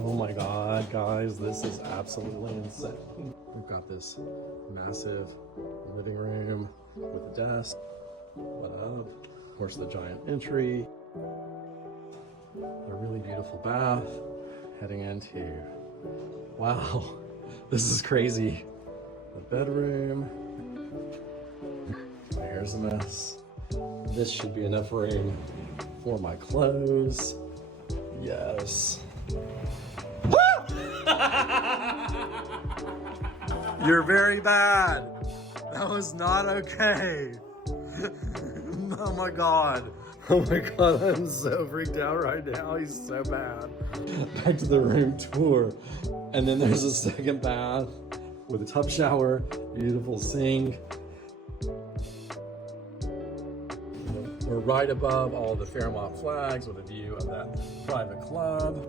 Oh my God, guys, this is absolutely insane. We've got this massive living room with a desk. What up? Of course, the giant entry. A really beautiful bath heading into, wow, this is crazy. The bedroom. My hair's a mess. This should be enough room for my clothes. Yes. You're very bad. That was not okay. Oh my God. Oh my God, I'm so freaked out right now. He's so bad. Back to the room tour. And then there's a second bath with a tub shower, beautiful sink. We're right above all the Fairmont flags with a view of that private club.